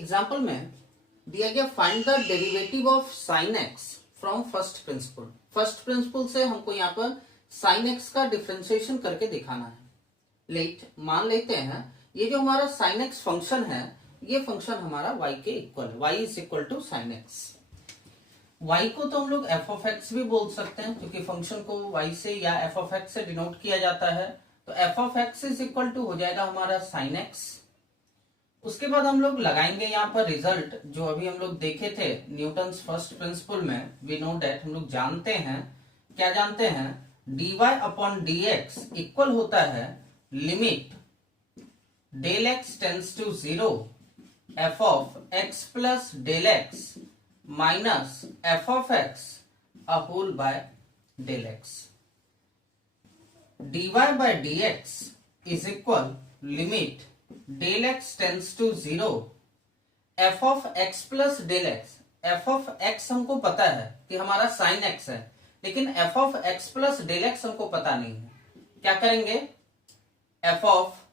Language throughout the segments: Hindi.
एग्जाम्पल में दिया गया find the derivative of sine x from first principle. First principle से हमको यहाँ पर साइन एक्स का डिफ्रेंसिएशन करके दिखाना है। मान लेते हैं ये जो हमारा साइन एक्स फंक्शन है ये फंक्शन हमारा y के इक्वल है, y is equal to sine x. y को तो हम लोग एफ ऑफ एक्स भी बोल सकते हैं क्योंकि फंक्शन को y से या एफ ऑफ एक्स से डिनोट किया जाता है। तो f of x is equal to हो जाएगा हमारा साइन एक्स। उसके बाद हम लोग लगाएंगे यहाँ पर रिजल्ट जो अभी हम लोग देखे थे न्यूटन्स फर्स्ट प्रिंसिपल में। वी नो दैट, हम लोग जानते हैं, क्या जानते हैं, dy अपॉन dx इक्वल होता है limit del x tends to 0 f of x plus del x minus f of x a whole by del x. dy by dx is equal limit del x tends to 0 f of x plus del x. F of x हमको पता है कि हमारा साइन एक्स है, लेकिन f of x plus del x हमको पता नहीं है। क्या करेंगे, f of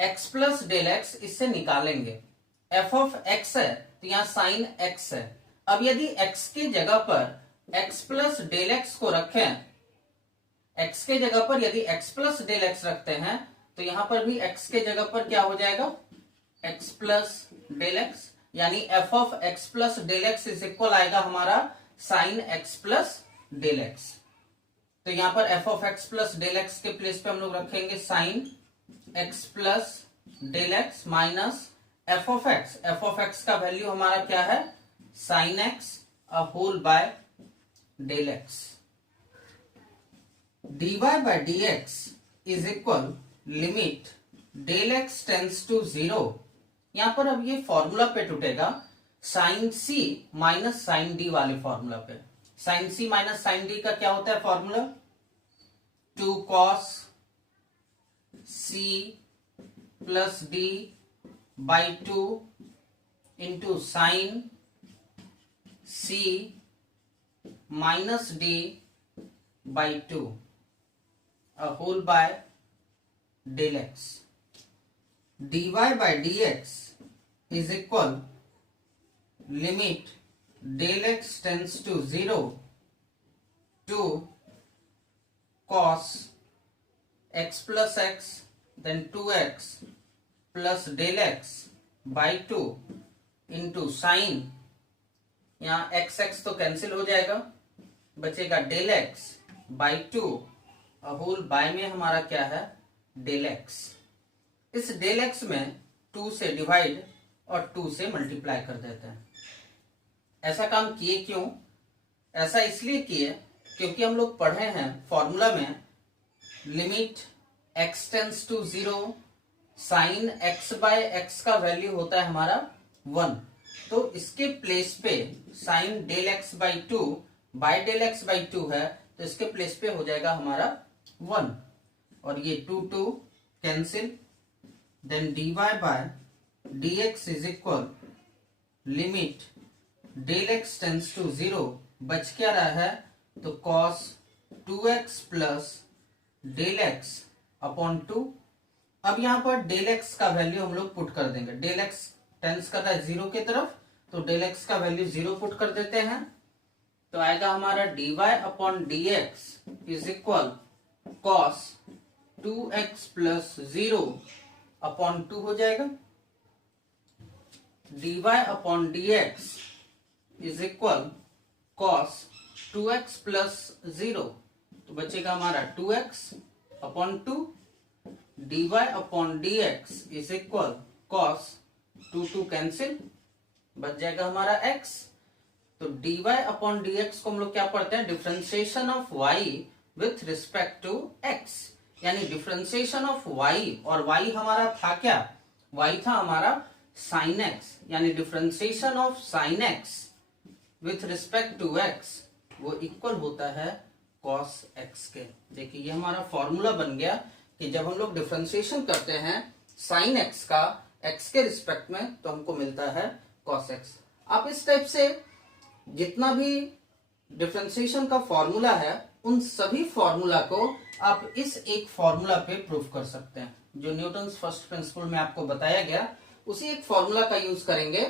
x plus del x इससे निकालेंगे। एफ ऑफ एक्स है तो यहाँ साइन एक्स है। अब यदि एक्स की जगह पर एक्स प्लस डेल एक्स को रखें, एक्स के जगह पर यदि एक्स प्लस डेल एक्स रखते हैं तो यहां पर भी एक्स के जगह पर क्या हो जाएगा, एक्स प्लस डेल एक्स, यानी f of x plus del x is equal आएगा हमारा sine x plus del x. तो यहां पर f of x plus del x के प्लेस पे हम लोग रखेंगे sine x plus del x minus f of x. F of x का वैल्यू हमारा क्या है, sine x a whole by del x. dy by dx is equal limit del x tends to 0। यहां पर अब ये फॉर्मूला पे टूटेगा sine C minus sine D वाले फॉर्मूला पे। Sine C minus sine D का क्या होता है formula, 2 cos C plus D by 2 into sine C minus D by 2 a whole by del x। dy by dx is equal limit del x tends to 0 to cos x plus x then 2x plus del x by 2 into sin, यहाँ x x तो कैंसिल हो जाएगा, बचेगा del x by 2 whole by में हमारा क्या है, डेल एक्स। इस डेल एक्स में 2 से डिवाइड और 2 से मल्टीप्लाई कर देते हैं। ऐसा काम किए क्यों, ऐसा इसलिए किए क्योंकि हम लोग पढ़े हैं फॉर्मूला में limit x tends to 0 sine x by x का वैल्यू होता है हमारा 1। तो इसके प्लेस पे sine del x by 2 by del x by 2 है तो इसके प्लेस पे हो जाएगा हमारा 1 और ये 2 cancel. Then dy by dx is equal limit del x tends to 0, बच क्या रहा है तो cos 2x plus del x upon 2। अब यहां पर डेल एक्स का वैल्यू हम लोग पुट कर देंगे। डेल एक्स टेंस कर रहा है 0 की तरफ तो डेल एक्स का वैल्यू 0 पुट कर देते हैं। तो आएगा हमारा dy upon dx is equal cos 2x plus 0 upon 2 हो जाएगा। dy upon dx is equal cos 2x plus 0 तो बचेगा हमारा 2x upon 2। dy upon dx is equal cos 2 cancel, बच जाएगा हमारा x। तो dy अपॉन dx को हम लोग क्या पढ़ते हैं, differentiation of y with respect to x, यानी डिफरेंशिएशन ऑफ y, और y हमारा था क्या, y था हमारा sin x, यानी differentiation of sin x with respect to x वो इक्वल होता है cos x के। देखिए ये हमारा फॉर्मूला बन गया कि जब हम लोग डिफरेंशिएशन करते हैं sin x का x के रिस्पेक्ट में तो हमको मिलता है cos x। आप इस टाइप से जितना भी डिफरेंशिएशन का फॉर्मूला है उन सभी फॉर्मूला को आप इस एक फॉर्मूला पे प्रूफ कर सकते हैं। जो न्यूटन्स फर्स्ट प्रिंसिपल में आपको बताया गया उसी एक फॉर्मूला का यूज करेंगे,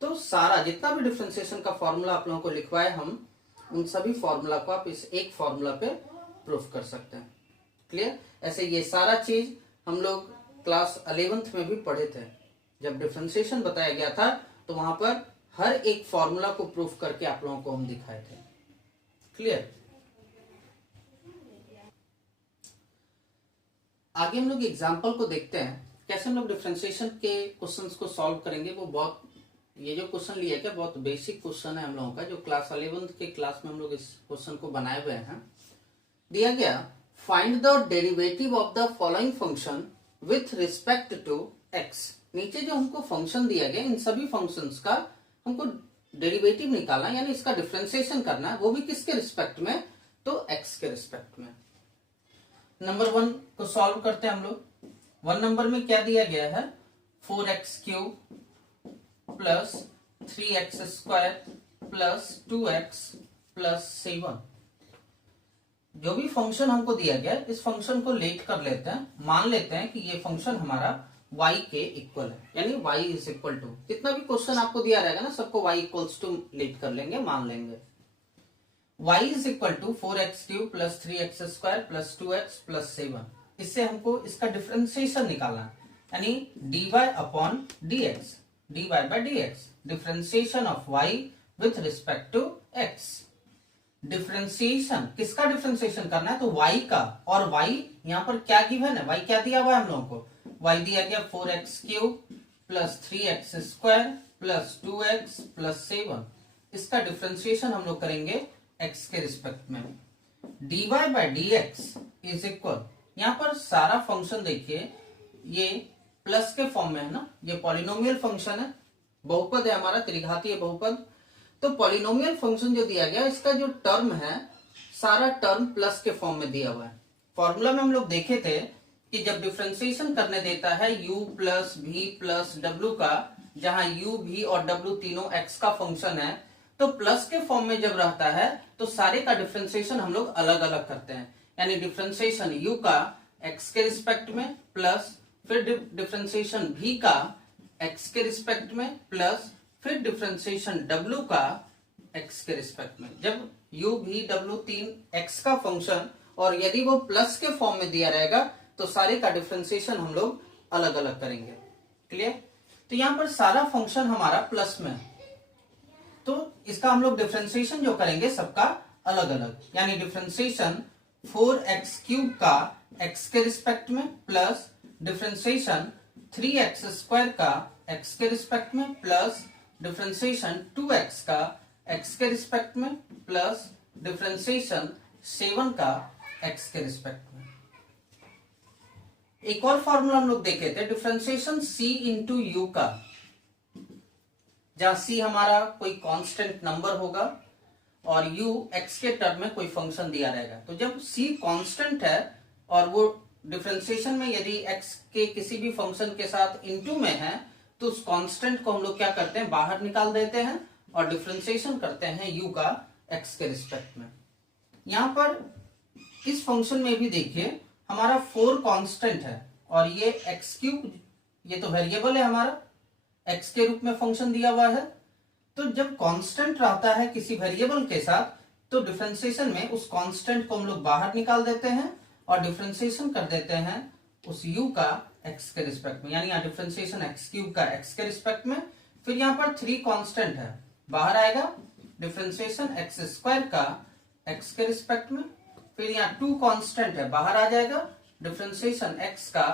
तो सारा जितना भी डिफरेंशिएशन का फॉर्मूला आप लोगों को लिखवाए हम, उन सभी फॉर्मूला को आप इस एक फॉर्मूला पे प्रूफ कर सकते हैं। क्लियर? ऐसे ये सारा चीज हम लोग क्लास 11th में भी पढ़े थे। जब डिफरेंशिएशन बताया गया था तो वहां पर हर एक फॉर्मूला को प्रूफ करके आप लोगों को हम दिखाए थे। क्लियर? आगे हम लोग एग्जाम्पल को देखते हैं कैसे हम लोग डिफरेंशिएशन के क्वेश्चंस को सॉल्व करेंगे। वो बहुत, ये जो क्वेश्चन लिया क्या, बहुत बेसिक क्वेश्चन है हम लोगों का, जो क्लास 11th के क्लास में हम लोग इस क्वेश्चन को बनाए हुए हैं। दिया गया, find the derivative of the following function with respect to x. नीचे जो हमको फंक्शन दिया गया, इन सभी फंक्शंस का हमको डेरिवेटिव निकालना, यानी इसका डिफरेंशिएशन करना है, वो भी किसके रिस्पेक्ट में, तो एक्स के रिस्पेक्ट में। नंबर 1 को सॉल्व करते हैं हम लोग। 1 नंबर में क्या दिया गया है, 4x³ plus 3x² plus 2x plus 7। जो भी फंक्शन हमको दिया गया, इस फंक्शन को लेट कर लेते हैं, मान लेते हैं कि ये फंक्शन हमारा y के इक्वल है, यानी y इज इक्वल टू, जितना भी क्वेश्चन आपको दिया रहेगा ना, सबको y इक्वल्स टू लेट कर लेंगे, मान लेंगे। y is equal to 4x³ plus 3x² plus 2x plus 7। इससे हमको इसका डिफरेंशिएशन निकालना है, यानी dy upon dx, dy by dx, differentiation of y with respect to x। Differentiation, किसका डिफरेंशिएशन करना है, तो y का, और y यहाँ पर क्या गिवन है, y क्या दिया हुआ है हम लोगों को, y दिया गया 4x³ plus 3x² plus 2x plus 7। इसका डिफरेंशिएशन हम लोग करेंगे x के रिस्पेक्ट में। dy by dx is equal, यहाँ पर सारा फंक्शन देखिए ये प्लस के फॉर्म में है ना, ये पॉलिनोमियल फंक्शन है, बहुपद है हमारा, त्रिघातीय बहुपद। तो पॉलिनोमियल फंक्शन जो दिया गया, इसका जो टर्म है, सारा टर्म प्लस के फॉर्म में दिया हुआ है। फॉर्मूला में हम लोग देखे थे कि जब डिफरेंशिएशन करने देता है u plus v plus w का, जहां u, v और w तीनों x का फंक्शन है, तो प्लस के फॉर्म में जब रहता है तो सारे का डिफरेंशिएशन हम लोग अलग अलग करते हैं, यानी डिफरेंशिएशन u का x के रिस्पेक्ट में प्लस, फिर डिफरेंशिएशन v का x के रिस्पेक्ट में प्लस, फिर डिफरेंशिएशन w का x के रिस्पेक्ट में। जब u, v, w तीन x का फंक्शन, और यदि वो प्लस के फॉर्म में दिया रहेगा तो सारे का डिफरेंशिएशन हम लोग अलग अलग करेंगे। क्लियर? तो यहां पर सारा फंक्शन हमारा प्लस में है, तो इसका हम लोग डिफरेंशिएशन जो करेंगे सबका अलग अलग, यानी डिफरेंशिएशन 4x³ का x के रिस्पेक्ट में प्लस डिफरेंशिएशन 3x² का x के रिस्पेक्ट में प्लस डिफरेंशिएशन 2x का x के रिस्पेक्ट में प्लस डिफरेंशिएशन 7 का x के रिस्पेक्ट में। एक और फॉर्मूला हम लोग देखे थे, डिफरेंशिएशन c इंटू यू का, जहां c हमारा कोई कांस्टेंट नंबर होगा और u x के टर्म में कोई फंक्शन दिया रहेगा। तो जब c कांस्टेंट है और वो डिफरेंशिएशन में यदि x के किसी भी फंक्शन के साथ इनटू में है, तो उस कांस्टेंट को हम लोग क्या करते हैं, बाहर निकाल देते हैं और डिफरेंशिएशन करते हैं u का x के रिस्पेक्ट में। यहां पर इस फंक्शन में भी देखिए हमारा 4 कांस्टेंट है और ये x³, ये तो वेरिएबल है हमारा, x के रूप में फंक्शन दिया हुआ है। तो जब कांस्टेंट रहता है किसी वेरिएबल के साथ, तो डिफरेंशिएशन में उस कांस्टेंट को हम लोग बाहर निकाल देते हैं और डिफरेंशिएशन कर देते हैं उस u का x के रिस्पेक्ट में, यानी यहाँ डिफरेंशिएशन x³ का x के रिस्पेक्ट में। फिर यहाँ पर 3 कांस्टेंट है, बाहर आएगा डिफरेंशिएशन x² का x के रिस्पेक्ट में। फिर यहाँ 2 कांस्टेंट है, बाहर आ जाएगा डिफरेंशिएशन x का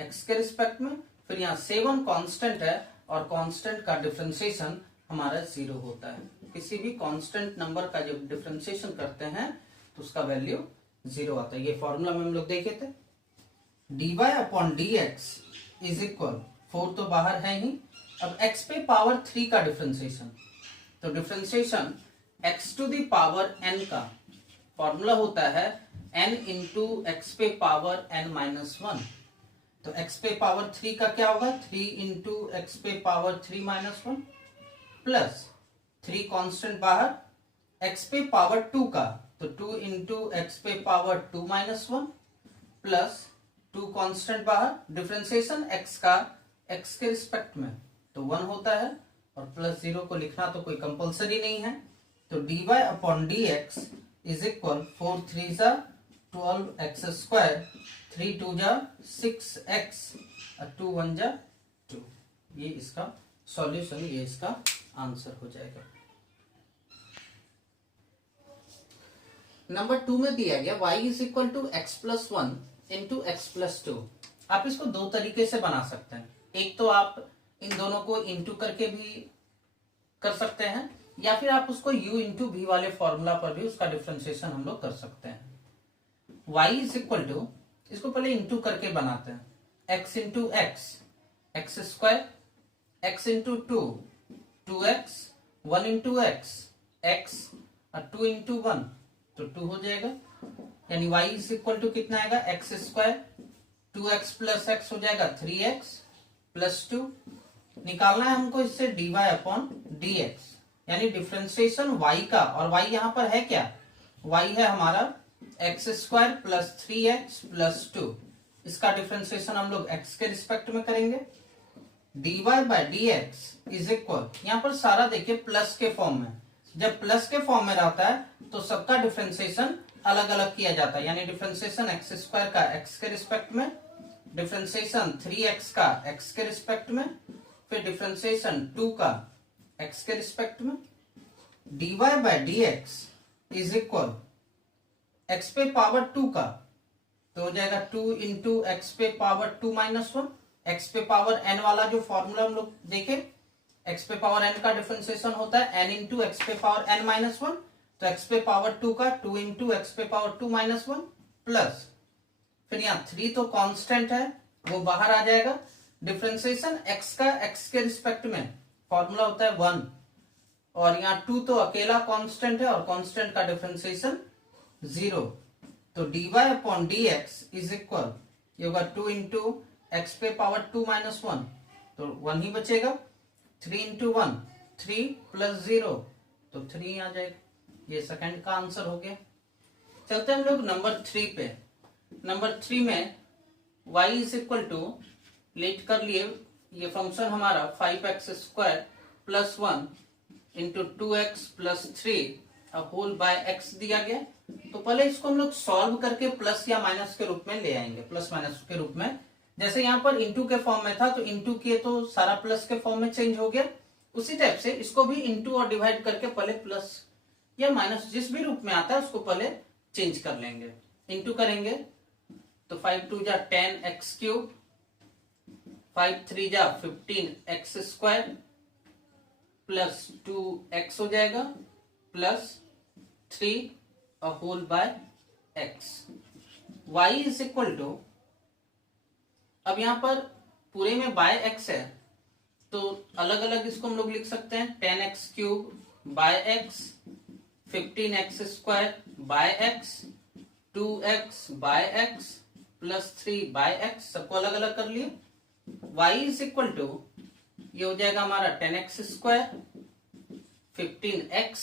x के रिस्पेक्ट में। फिर यहाँ 7 कांस्टेंट है और कांस्टेंट का डिफरेंशिएशन हमारा 0 होता है। किसी भी कांस्टेंट नंबर का जब डिफरेंशिएशन करते हैं तो उसका वैल्यू 0 आता है। ये फॉर्मूला में हम लोग देखे थे, dy upon dx is equal, 4 तो बाहर है ही, अब x पे पावर 3 का डिफरेंशिएशन, तो differentiation x to the power n का फॉर्मूला होता है n इंटू एक्स पे पावर n माइनस 1। तो x पे पावर 3 का क्या होगा, 3 इंटू एक्स पे पावर 3 माइनस 1 प्लस 3 कांस्टेंट बाहर, x पे पावर 2 का, तो 2 इंटू एक्स पे पावर 2 माइनस 1 प्लस 2 कांस्टेंट बाहर, डिफरेंशिएशन x का एक्स के रिस्पेक्ट में तो 1 होता है, और प्लस 0 को लिखना तो कोई कंपलसरी नहीं है। तो dy upon dx is equal 4 3 जा 12 एक्स स्क्वायर, 3 2 जा 6 एक्स, 2 1 जा 2। ये इसका सॉल्यूशन, ये इसका आंसर हो जाएगा। नंबर 2 में दिया गया y is equal to x plus 1 into x plus 2। आप इसको दो तरीके से बना सकते हैं। एक तो आप इन दोनों को इंटू करके भी कर सकते हैं, या फिर आप उसको u इंटू भी वाले फॉर्मूला पर भी उसका डिफ्रेंसिएशन हम लोग कर सकते हैं। y इज इक्वल टू, इसको पहले इंटू करके बनाते हैं, x into x, x square, x into 2 2x, 1 into x x, और 2 इंटू 1 तो 2 हो जाएगा। यानी y इज इक्वल टू कितना आएगा, x square, 2x plus x हो जाएगा 3x प्लस 2। निकालना है हमको इससे dy अपॉन dx, यानी डिफ्रेंसिएशन y का, और y यहाँ पर है क्या, y है हमारा x square plus 3x plus 2। इसका डिफ्रेंसिएशन हम लोग x के रिस्पेक्ट में करेंगे। dy by dx is equal, यहाँ पर सारा देखिए प्लस के फॉर्म में, जब प्लस के फॉर्म में रहता है तो सबका डिफ्रेंसिएशन अलग अलग किया जाता है। यानी डिफ्रेंसिएशन एक्स स्क्वायर का एक्स के रिस्पेक्ट में, डिफ्रेंसिएशन 3x का x के रिस्पेक्ट में, फिर डिफ्रेंसिएशन 2 का x के रिस्पेक्ट में। dy by dx is equal x पे पावर 2 का, तो हो जाएगा 2 इंटू एक्स पे पावर 2 माइनस 1। x पे पावर n वाला जो फॉर्मूला हम लोग देखें, x पे पावर n का डिफरेंशिएशन होता है n इंटू एक्स पे पावर n माइनस 1, तो x पे पावर 2 का 2 इंटू एक्स पे पावर 2 माइनस 1 प्लस, फिर यहाँ 3 तो कांस्टेंट है वो बाहर आ जाएगा। डिफरेंशिएशन x का x के रिस्पेक्ट में फॉर्मूला होता है 1, और यहाँ 2 तो अकेला कांस्टेंट है, और कांस्टेंट का डिफरेंशिएशन 0। तो dy upon dx is equal, ये होगा 2 इंटू एक्स पे पावर 2 माइनस 1, तो 1 ही बचेगा। 3 इंटू 1 3 प्लस 0 तो 3 आ जाएगा। ये सेकंड का आंसर हो गया। चलते हैं हम लोग नंबर 3 पे। नंबर 3 में y is equal to, let कर लिए, ये फंक्शन हमारा 5x square plus 1 into 2x plus 3 whole by x दिया गया। तो पहले इसको हम लोग सॉल्व करके प्लस या माइनस के रूप में ले आएंगे, प्लस माइनस के रूप में। जैसे यहाँ पर इंटू के फॉर्म में था तो इंटू किए तो सारा प्लस के फॉर्म में चेंज हो गया, उसी टाइप से इसको भी इंटू और डिवाइड करके पहले प्लस या माइनस जिस भी रूप में आता है उसको पहले चेंज कर लेंगे। इंटू करेंगे तो 5 2 जा 10 एक्स क्यूब, 5 3 जा 15 एक्स स्क्वायर प्लस 2 एक्स हो जाएगा plus 3 whole by x. y is equal to, अब यहां पर पूरे में बाय एक्स है तो अलग अलग इसको हम लोग लिख सकते हैं, 10 x cube by x, 15 x square by x, 2x by x plus 3 by x, सबको अलग अलग कर लिए। y इज इक्वल टू, ये हो जाएगा हमारा 10 एक्स स्क्वायर, 15x,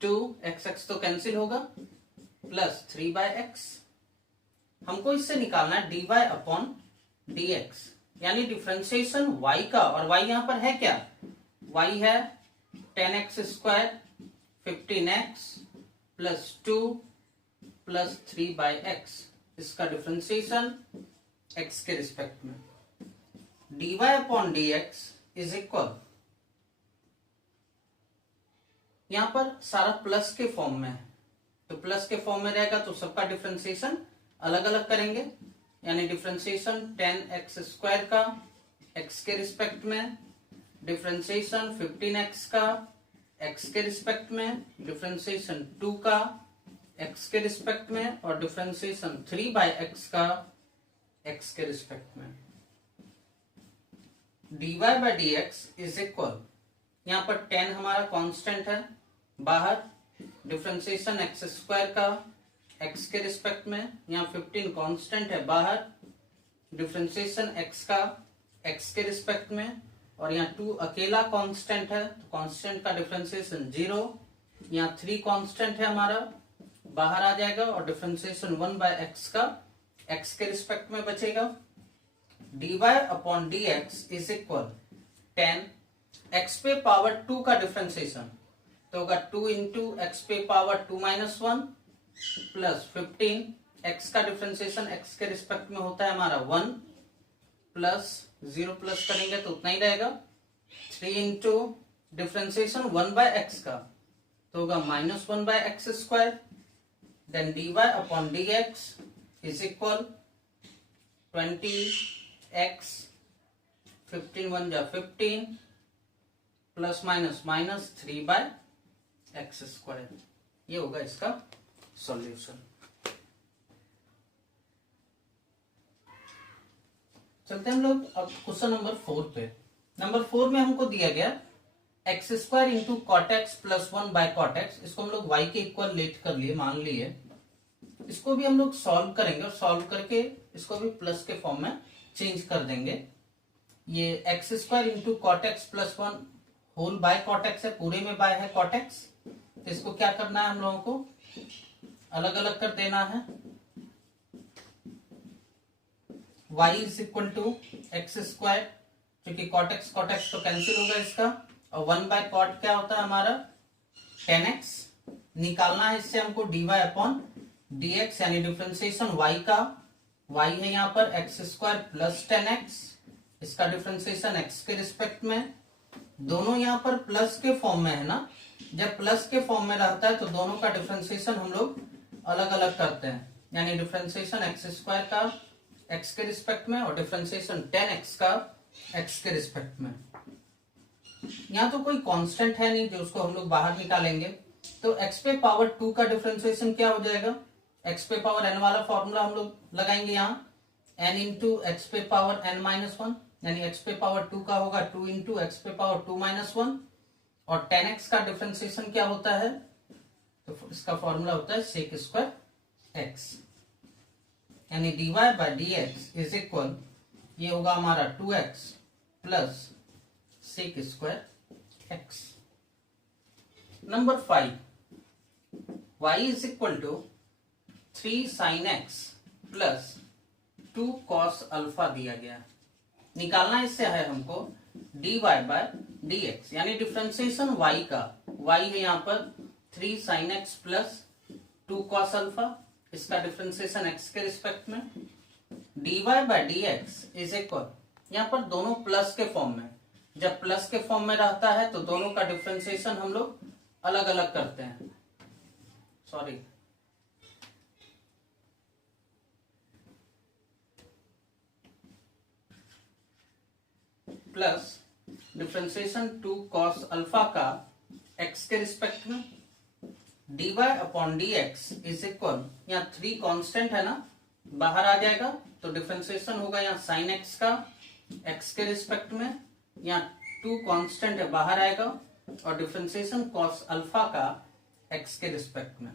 2x तो कैंसिल होगा, प्लस 3 बाय एक्स। हमको इससे निकालना है dy अपॉन dx, यानी डिफरेंशिएशन y का, और y यहां पर है क्या, y है 10x square 15x plus 2 plus 3 by x, इसका डिफरेंशिएशन x के रिस्पेक्ट में। dy upon dx is equal, यहां पर सारा प्लस के फॉर्म में है, तो प्लस के फॉर्म में रहेगा तो सबका डिफरेंशिएशन अलग अलग करेंगे। यानी डिफरेंशिएशन 10x स्क्वायर का x के रिस्पेक्ट में, डिफरेंशिएशन 15x का x के रिस्पेक्ट में, डिफरेंशिएशन 2 का x के रिस्पेक्ट में, और डिफरेंशिएशन 3 बाय x का x के रिस्पेक्ट में। dy by dx is equal, यहाँ पर 10 हमारा कांस्टेंट है बाहर, डिफरेंशिएशन एक्स स्क्वायर का x के रिस्पेक्ट में, यहाँ 15 कांस्टेंट है बाहर, डिफरेंशिएशन x का x के रिस्पेक्ट में, और यहाँ 2 अकेला कांस्टेंट है तो कांस्टेंट का डिफरेंशिएशन 0, यहाँ 3 कांस्टेंट है हमारा बाहर आ जाएगा, और डिफरेंशिएशन 1 बाय एक्स का x के रिस्पेक्ट में बचेगा। dy upon dx is equal 10 x पे पावर 2 का डिफरेंशिएशन तो होगा 2 इंटू एक्स पे पावर 2 माइनस 1 प्लस 15 x का डिफरेंशिएशन x के रिस्पेक्ट में होता है हमारा 1 प्लस 0 प्लस करेंगे तो उतना ही रहेगा 3 इंटू डिफरेंशिएशन 1 बाय एक्स का तो होगा minus 1 by x square then dy upon dx is equal 20x 15 1 जा 15 plus minus minus 3 by x square ये होगा इसका सॉल्यूशन। चलते हैं हम लोग अब क्वेश्चन नंबर 4 पे। नंबर 4 में हमको दिया गया x square into cot x plus 1 by cot x, इसको हम लोग y के इक्वल लेट कर लिए, मान लिए। इसको भी हम लोग सॉल्व करेंगे और सॉल्व करके इसको भी प्लस के फॉर्म में चेंज कर देंगे। ये x square into cot x plus 1 whole by cot x है, पूरे में बाय है कॉट एक्स, तो इसको क्या करना है हम लोगों को अलग अलग कर देना है। y is equal to x square, क्योंकि कॉट एक्स तो कैंसिल होगा इसका, और 1 बाय कॉट क्या होता है हमारा 10x, निकालना है इससे हमको dy अपॉन dx यानी डिफरेंशिएशन y का, y है यहाँ पर एक्स स्क्वायर प्लस 10x, इसका डिफरेंशिएशन x के रिस्पेक्ट में, दोनों यहाँ पर प्लस के फॉर्म में है ना, जब प्लस के फॉर्म में रहता है तो दोनों का डिफरेंशिएशन हम लोग अलग अलग करते हैं, यानी डिफरेंशिएशन एक्स स्क्वायर का x के रिस्पेक्ट में और डिफरेंशिएशन 10x का x के रिस्पेक्ट में। यहाँ तो कोई कांस्टेंट है नहीं जो उसको हम लोग बाहर निकालेंगे, तो x पे पावर 2 का डिफरेंशिएशन क्या हो जाएगा, x पे पावर n वाला फॉर्मूला हम लोग लगाएंगे यहाँ, n इंटू एक्स पे पावर n माइनस 1, यानी x पे पावर 2 का होगा 2 इंटू एक्स पे पावर 2 माइनस 1, और 10x का डिफरेंशिएशन क्या होता है, तो इसका फॉर्मूला होता है सेक स्क्वायर x, यानी dy by dx is equal, ये होगा हमारा 2x plus sec square x। Number 5, y is equal to 3 sine x plus 2 cos alpha दिया गया, निकालना इससे है हमको dy बाय dx, यानी डिफरेंशिएशन y का, y है यहाँ पर 3 sine x plus 2 cos alpha, इसका डिफरेंशिएशन x के रिस्पेक्ट में, dy by dx is equal, यहाँ पर दोनों प्लस के फॉर्म में, जब प्लस के फॉर्म में रहता है तो दोनों का डिफरेंशिएशन हम लोग अलग अलग करते हैं, sorry plus differentiation 2 cos alpha का x के रिस्पेक्ट में, dy upon dx is equal, यहाँ 3 कांस्टेंट है ना, बाहर आ जाएगा तो डिफरेंशिएशन होगा यहाँ साइन x का x के रिस्पेक्ट में, यहाँ 2 कांस्टेंट है बाहर आएगा, और डिफरेंशिएशन कॉस अल्फा का x के रिस्पेक्ट में,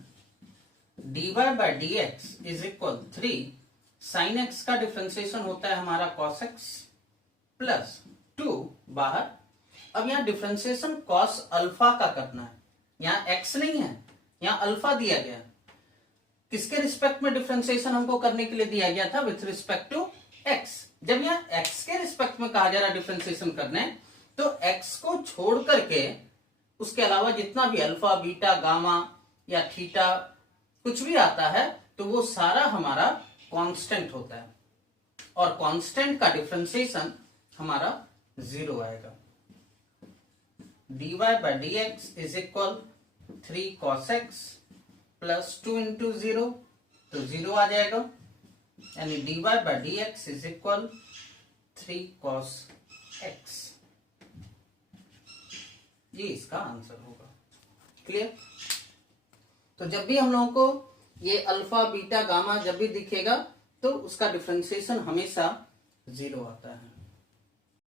dy by dx is equal 3 sine x का डिफरेंशिएशन होता है हमारा कॉस x प्लस 2 बाहर, अब यहाँ डिफरेंशिएशन कॉस अल्फा का करना है, यहाँ x नहीं है, यहाँ अल्फा दिया गया, किसके रिस्पेक्ट में डिफरेंशिएशन हमको करने के लिए दिया गया था, विथ रिस्पेक्ट टू x। जब यहाँ x के रिस्पेक्ट में कहा जा रहा है डिफरेंशिएशन करने, तो x को छोड़ करके उसके अलावा जितना भी अल्फा बीटा गामा या थीटा कुछ भी आता है तो वो सारा हमारा कांस्टेंट होता है, और कांस्टेंट का डिफरेंशिएशन हमारा 0 आएगा। dy by dx is equal 3 cos x plus 2 into 0, तो 0 आ जाएगा, यानी dy by dx is equal 3 cos x, ये इसका आंसर होगा। क्लियर? तो जब भी हम लोगों को ये अल्फा बीटा गामा जब भी दिखेगा तो उसका डिफरेंशिएशन हमेशा 0 आता है।